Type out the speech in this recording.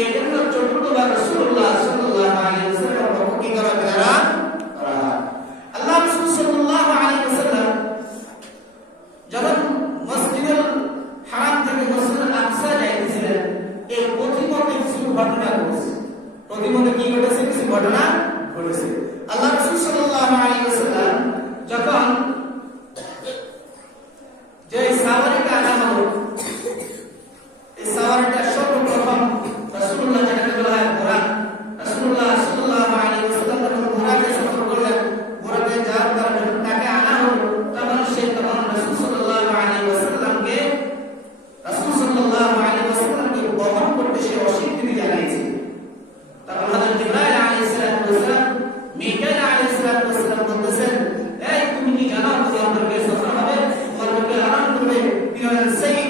এজন্য চতুর্থবার রাসূলুল্লাহ সাল্লাল্লাহু আলাইহি ওয়াসাল্লাম কি করা করা আল্লাহ রাসূল সাল্লাল্লাহু আলাইহি ওয়াসাল্লাম যখন মসজিদুল হারাম থেকে মসজিদুল আকসা যাইতেছিলেন এই পথিমধ্যে কিছু ঘটনা ঘটেছে। পথিমধ্যে কি ঘটেছে? কিছু ঘটনা ঘটেছে। আল্লাহ রাসূল সাল্লাল্লাহু আলাইহি ওয়াসাল্লাম যখন যে সাওয়ারিটা আনা হলো, এই সাওয়ারিটা সর্বপ্রথম রাসূলুল্লাহ যাকে বলা হয় ঘোড়া, রাসূলুল্লাহ সাল্লাল্লাহু আলাইহি ওয়াসাল্লাম যখন ঘোড়াকে সফর করলেন, ঘোড়াতে যাওয়ার পর যখন তাকে আনা হলো তখন রাসূল সাল্লাল্লাহু আলাইহি ওয়াসাল্লামকে বহন করতে সে অস্বীকৃতি জানাইছে। তখন হযরত জিবরাইল আলাইহিস সালাম মিকাইল আলাইহিস সালাম বলতেছেন, এই তুমি কি জানো যে আমাদের সফর হবে, আমাদেরকে আরাম করবে, তিনি হলেন সাইয়্যিদ